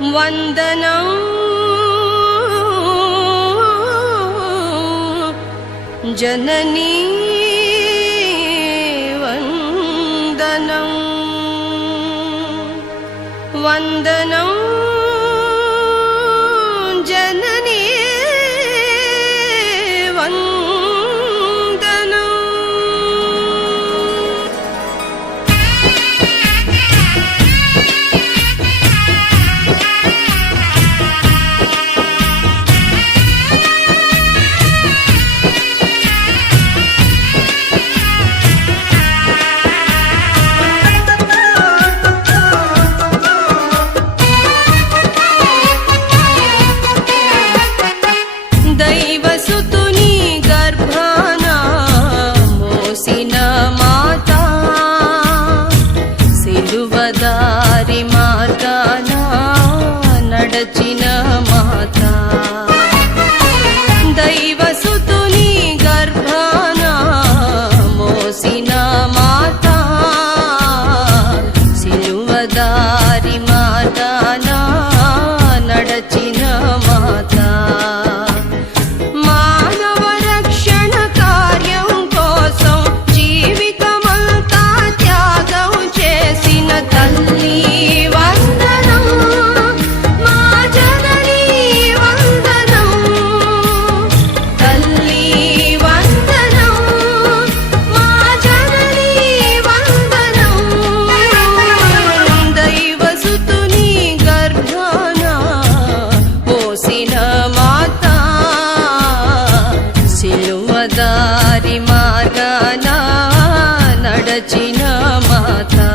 वन्दनं जननी वन्दनं वन्दनम्। మాత. దైవ ఆది మాత నడచిన మాతా.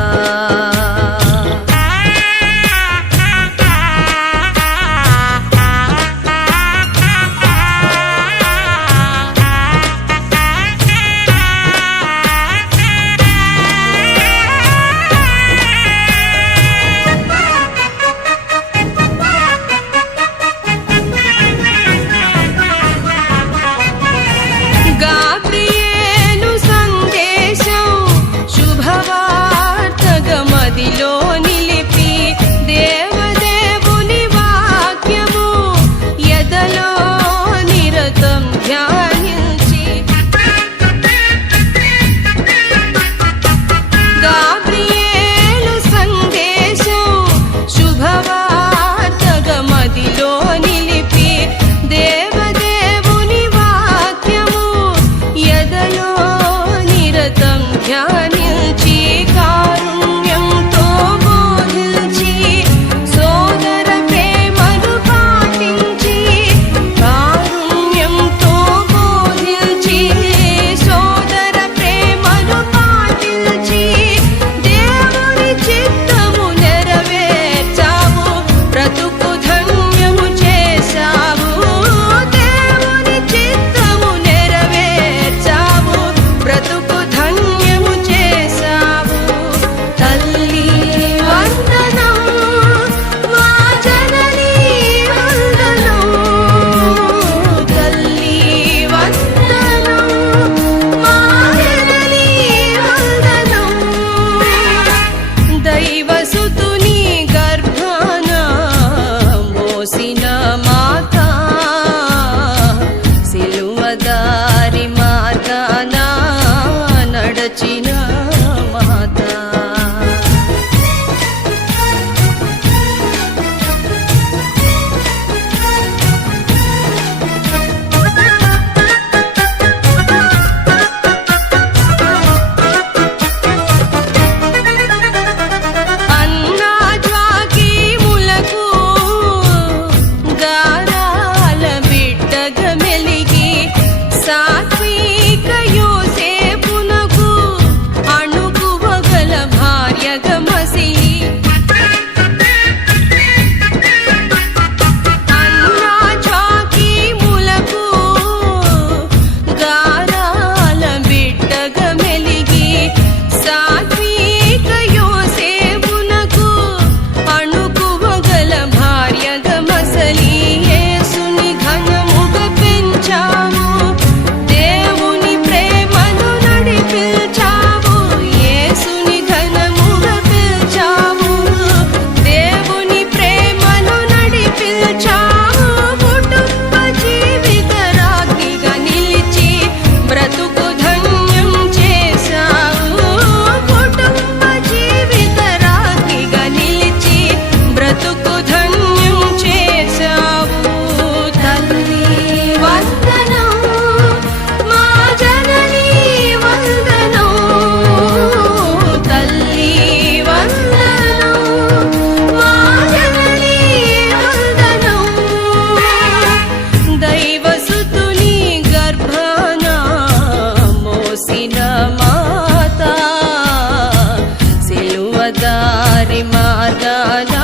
దారి మాదాలా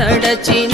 నడచిన